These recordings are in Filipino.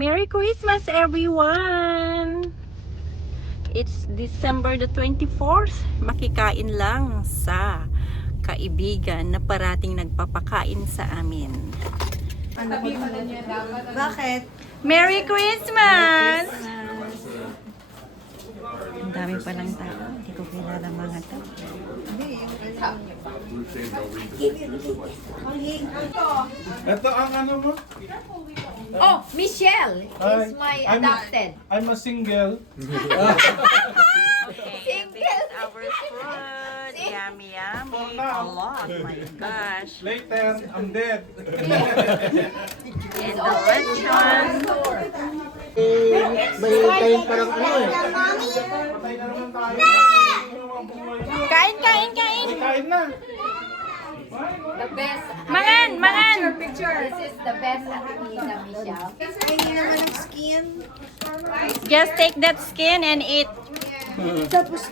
Merry Christmas, everyone! It's December the 24th. Makikain lang sa kaibigan na parating nagpapakain sa amin. Bakit? Merry Christmas! Ang dami palang tao. Hindi ko kilala mga tao. Ito ang ano mo? Oh, Michelle is my adopted. I'm a single. Okay, this is our food. Yummy, yummy. A lot. Oh my gosh. Later, I'm dead. And the lechon. May kain parang ano eh. Patay na naman tayo. Kain, kain, kain. Kain na. The best. Mangan, mangan. This is the best Atenina, Michelle. Hindi naman ang skin. Just take that skin and eat. Tapos,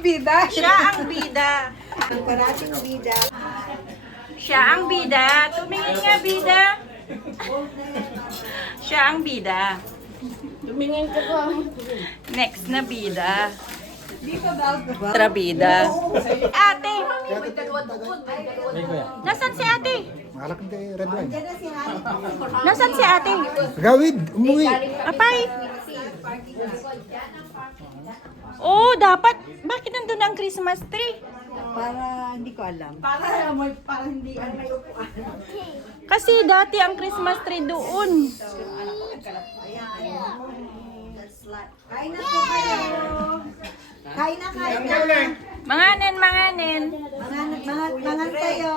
bida. Siya ang bida. Ang parating bida. Siya ang bida. Tumingin nga, bida. Siya ang bida. Tumingin ka ko. Next na bida. Trabida. Ate! Nasaan si ate? Malaki kay red wine. Nasaan si ate? Gawid, umuwi. Apay! Oh, dapat. Bakit nandun ang Christmas tree? Para, hindi ko alam. Kasi dati ang Christmas tree doon. Kain na po kayo. Kain na, kain na. Manganin, manganin. Mangan tayo.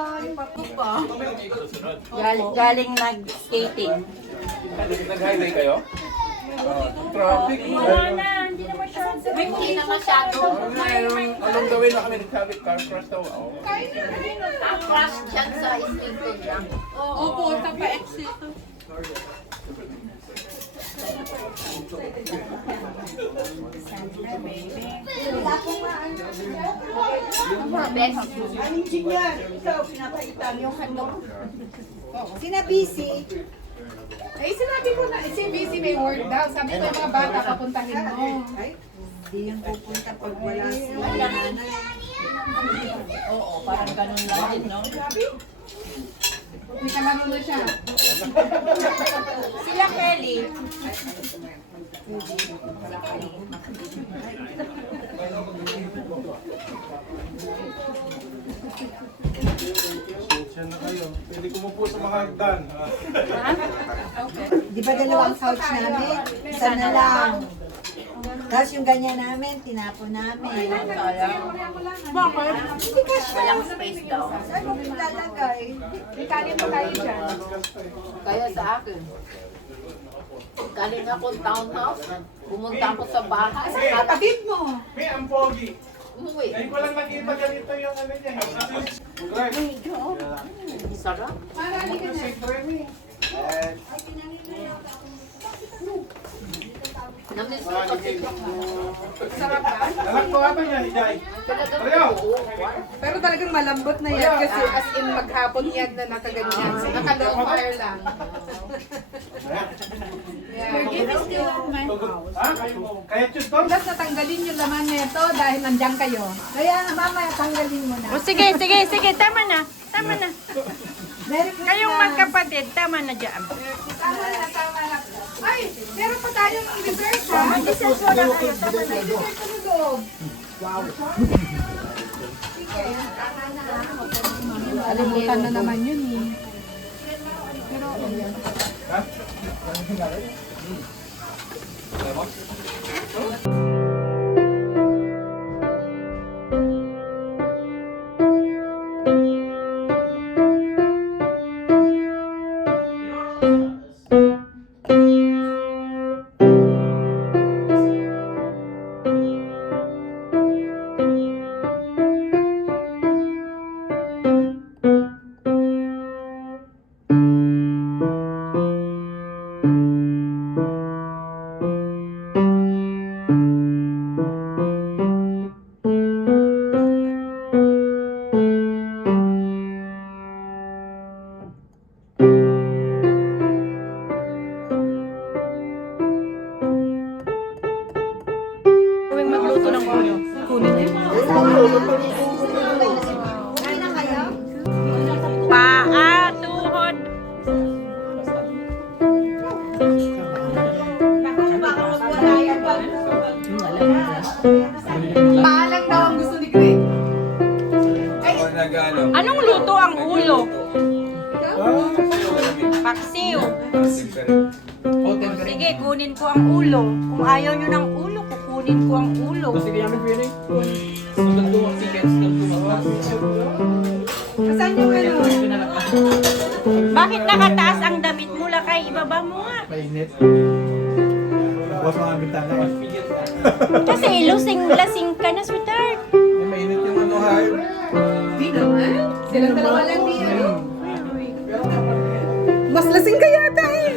Galing nag-skating. Nag-highway kayo? Traffic. Hindi na masyado. Anong gawin na kami nag-traffic car crash daw? Ang crush dyan sa Islington lang. Opo, tapa-exit. The best. Ang engineer. Ikaw, pinapaitan yung handog. Sina busy. Eh, sinabi ko na, si busy may work daw. Sabi ko yung mga bata, papuntahin mo. Ay, hindi yan pupunta pag wala si nanay. Oo, parang ganun lang din, no? May kalaro na siya. Sila Kelly. Siya na kayo. Pwede kumupo sa mga hagdan. Di ba dalawang couch namin? Isa na lang. Tapos yung ganyan namin, tinapon namin. Bakit? Hindi ka siya. Walang space daw. Saan mo pinalagay? Ikanin mo tayo dyan. Kaya sa akin. Galing ako townhouse. Pumunta ako sa bahay. Kapatid mo. May ang pogi. Umuwi. Ngayon ko lang nakita ganito yung ano niya. Right. Sarap. Para halika na. Namiss ko kasi. Sarap ba? Anak ko ata niya, Ijay. Talagang Ariyo! Pero talagang malambot na yan kasi as in maghapon yan na nakaganyan. Naka-low fire lang. Ha? Kaya Tuesday? Plus natanggalin yung laman nito dahil nandiyan kayo. Kaya mamaya tanggalin mo na. O sige, sige, sige. Tama na. Tama na. Merry Christmas. Kayong magkapatid, tama na dyan. Tama na, tama na. Ay, meron pa tayong reserve ha? Mag-desensura kayo. Tama na. Reserve sa loob. Kalimutan na naman yun eh. Paalang daw ang gusto ni Greg. Anong luto ang ulo? Paksiw. Sige, kunin ko ang ulo. Kung ayaw nyo ng ulo, kukunin ko ang ulo. Saan yung ano? Bakit nakataas ang damit mo, Lakay? Ibaba mo nga. Bukas mga bintana. Kasi lasing ka na, sweetheart. Mainit yung ano ha. Di naman. Silang dalawa lang di ano. Mas lasing ka yata eh.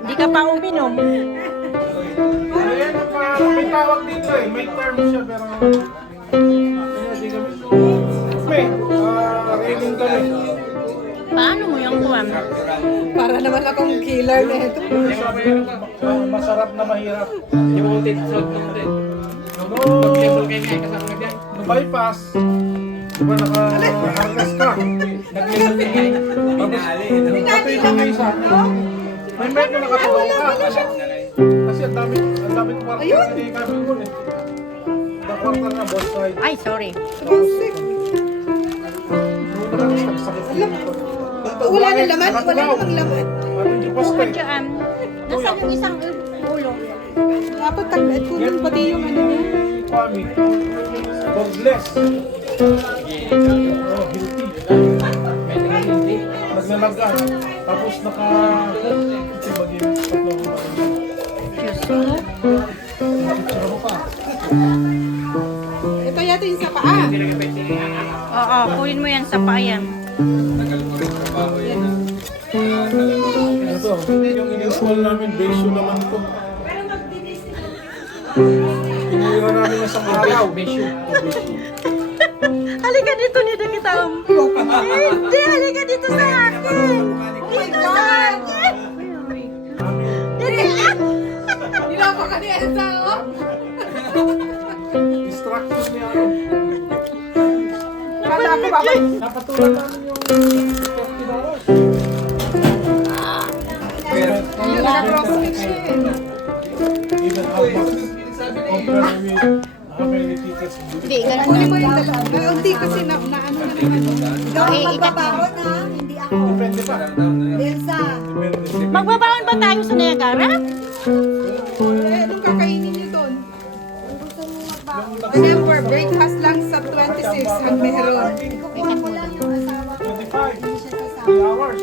Hindi ka pa uminom. Ayan, may tawag dito eh. May term siya pero... May, railing kami. Paano mo yung kuwan? Para naman akong killer na ito. Masarap na mahirap. Yung ulit, float ng ulit. Mag-level kayo ngayon kasama na dyan. Bypass. Diba naka-harness ka? Nag-level kayo ngayon. Tapos, pati lang yung isa. May medyo nakatulong ka. Kasi ang dami kwarta hindi kami mo eh. The kwarta na both side. Ay, sorry. Wala na laman? Wala namang laman. Ano yung pasta eh? Diyan, nasa yung isang ulo. Dapat taglaat ko dun pati yung ano niya. Kwami. Dogless. Oh, guilty. Naglalagan. Tapos ito bagay. Ito yata yung sa paa. Oo, kunin mo yan sa payan. Ito, yung in-install namin, basyo naman ito. Pinira namin na sa araw. Basyo. Halika dito, nito kita. Hindi, halika dito sa akin. Dito sa akin. Niloko ka ni Elsa, oh. Distraction niya ako. Kala ko ba? Napatulan namin yung $30. Yung naka-crossfit siya eh. Even how much compare with how many tickets you Hindi, ganun Kunin mo yung dalawa. Hindi kasi na ano na naman. Ikaw ang Eh, ikat mo. magbabawon ha, hindi ako. Depende pa. Elsa. Depende. Magbabaon ba tayo sa Niagara? Eh, anong kakainin niyo doon? Remember, breakfast lang sa 26 ang meron. Kukuha mo lang yung asawa ko. 25. Hindi siya kasama. 3 hours.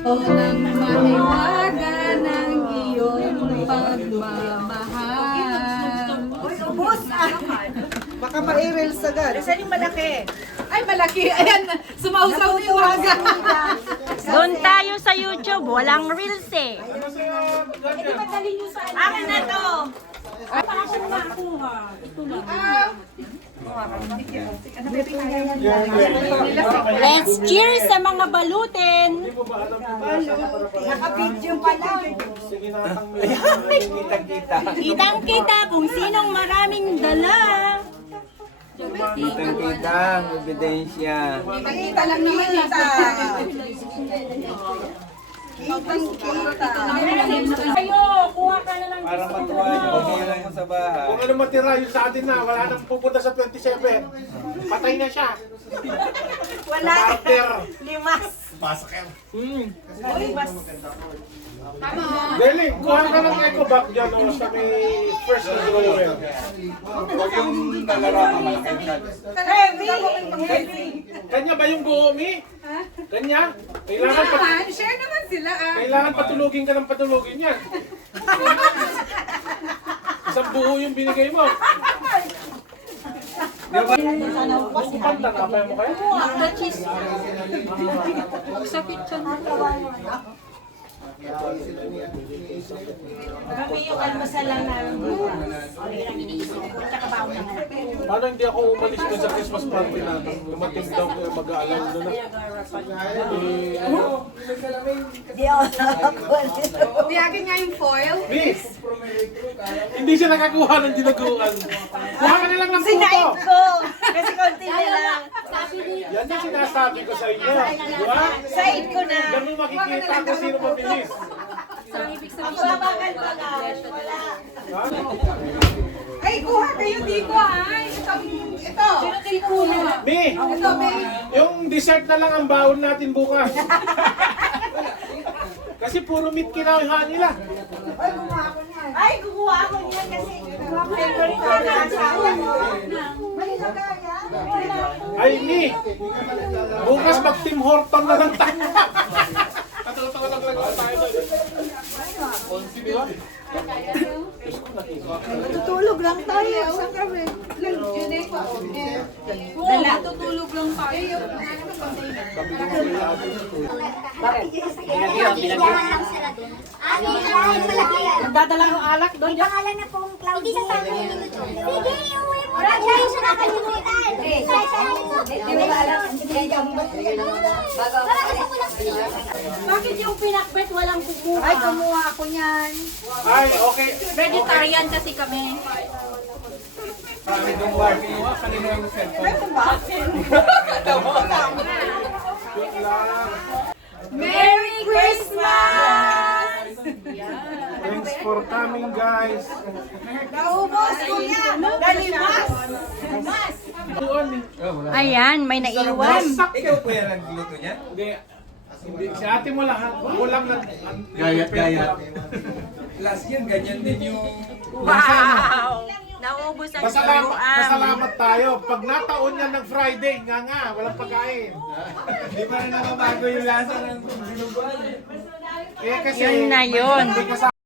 O nang mahiwaga ng iyong pagmamahal. Uy, ubos ah. Baka ma-reels agad. Saan yung malaki? Ay, malaki. Ayan, sumausaw na yung waga. Doon tayo sa YouTube. Walang reels eh. Ano sa'yo? Akin na to. Let's cheers sa mga balutin. Naka-video pa lang. Sige na. Kitang-kita kung sinong maraming dala. Kitang-kita ang ebidensya. Nakita lang naman kita. Ayo, kuha ka na lang. Para matuwa niyo, okay lang mo sa bahay. Kung ano matira yung sa atin na, wala nang pupunta sa 27. Patay na siya. Wala. Master. Limas. Deli, kuha ka ng eco back dyan o sa may first na drawer. Huwag yung nalaro ka Kanya ba yung goomi? Kanya? Kailangan, Share naman sila ah. kailangan patulugin ka ng patulugin yan. Isang buo yung binigay mo. Panta na pa mo kayo? Kami yung almasal lang namin. Paano hindi ako umalis ko sa Christmas party natin? Dumating daw kaya mag-aalam na na. Di ako nakakuha. Tiyakin nga yung foil. Miss! Hindi siya nakakuha ng dinaguan. Kuha ka na lang ng Sinaid puto. ko. Kasi konti na lang. Yan yung sinasabi ko sa inyo. Di ba? Said ko na. Ganun makikita kung sino mabilis. Ay, kuha kayo dito, ay. Ito. Mi, Ito, may. yung dessert na lang ang baon natin bukas. Kasi puro meat kinahahan nila. Ay, kukuha ako niyan kasi favorite ko na asawa ko. May lagaya. Ay, Mi, bukas mag Tim Horton na lang tayo. Katawa-tawa lang tayo. Di ba? Matutulog lang tayo. Saan kami? Matutulog lang tayo. Nagdadala ng alak doon. May pangalan na pong Cloud. Hindi sa sabi ni Lucho. Sige, uwi mo na. Dahil siya nakalimutan. Hindi mo alam. Bakit yung pinakbet walang kumuha? Ay, kumuha ako niyan. Ay, okay. Vegetarian kasi kami. Kami doon bar, kinuha kanina yung cellphone. Merry Christmas! Thanks for coming, guys. Naubos ko niya. Dalimas. Ayan, may naiwan. Ikaw po yan nagluto niya? Hindi, si ate mo lang. Ako lang nag... Gayat. Last year, ganyan din yung... Wow! Naubos ang Masalamat tayo. Pag nataon yan ng Friday, nga, walang pagkain. Hindi pa rin nakabago yung lasa ng sinubuan. Eh kasi... Yun na yun. Hindi kasama